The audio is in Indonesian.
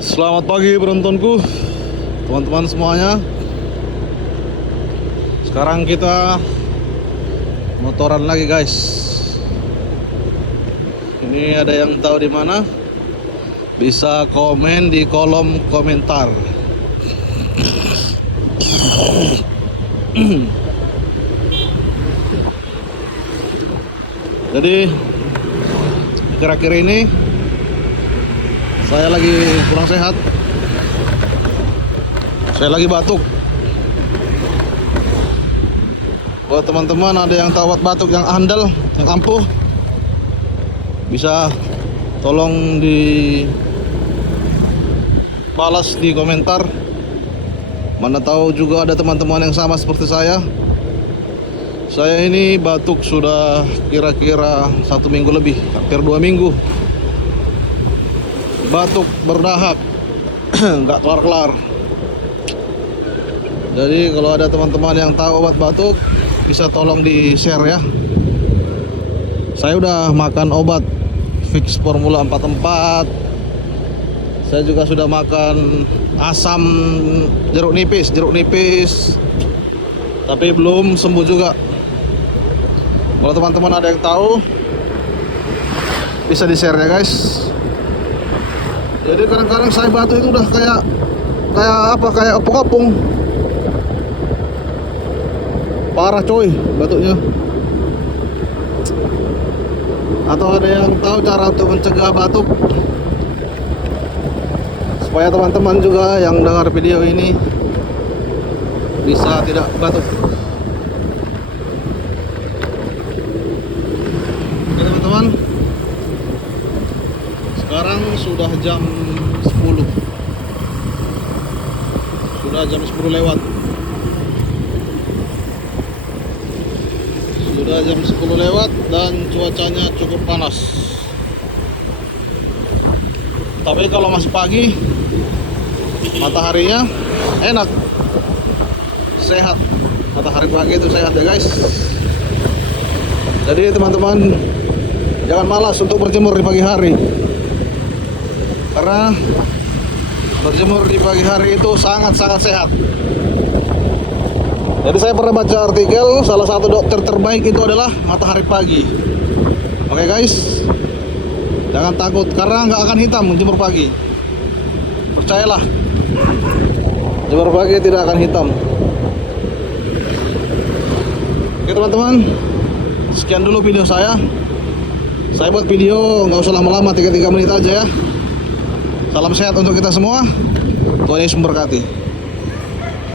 Selamat pagi penontonku, teman-teman semuanya. Sekarang kita motoran lagi guys. Ini ada yang tahu di mana? Bisa komen di kolom komentar. Jadi akhir-akhir ini saya lagi kurang sehat. Saya lagi batuk. Buat teman-teman ada yang tahu obat batuk yang andal, yang ampuh, bisa tolong dibalas di komentar. Mana tahu juga ada teman-teman yang sama seperti saya. Saya ini batuk sudah kira-kira 1 minggu lebih, hampir 2 minggu. Batuk berdahak, nggak kelar-kelar. Jadi kalau ada teman-teman yang tahu obat batuk, bisa tolong di share ya. Saya udah makan obat fix formula 44. Saya juga sudah makan asam jeruk nipis, tapi belum sembuh juga. Kalau teman-teman ada yang tahu, bisa di share ya guys. Jadi kadang-kadang saya batuk itu udah kayak opung-opung. Parah coy batuknya. Atau ada yang tahu cara untuk mencegah batuk, supaya teman-teman juga yang dengar video ini bisa tidak batuk. Oke teman-teman, sekarang sudah jam 10. Sudah jam 10 lewat. Sudah jam 10 lewat dan cuacanya cukup panas. Tapi kalau masih pagi, mataharinya enak, sehat. Matahari pagi itu sehat ya guys. Jadi teman-teman jangan malas untuk berjemur di pagi hari, karena berjemur di pagi hari itu sangat-sangat sehat. Jadi saya pernah baca artikel, salah satu dokter terbaik itu adalah matahari pagi. Oke guys, jangan takut karena nggak akan hitam jemur pagi. Percayalah, jemur pagi tidak akan hitam. Oke teman-teman, sekian dulu video saya. Saya buat video nggak usah lama-lama, 3 menit aja ya. Salam sehat untuk kita semua. Tuhan Yesus memberkati.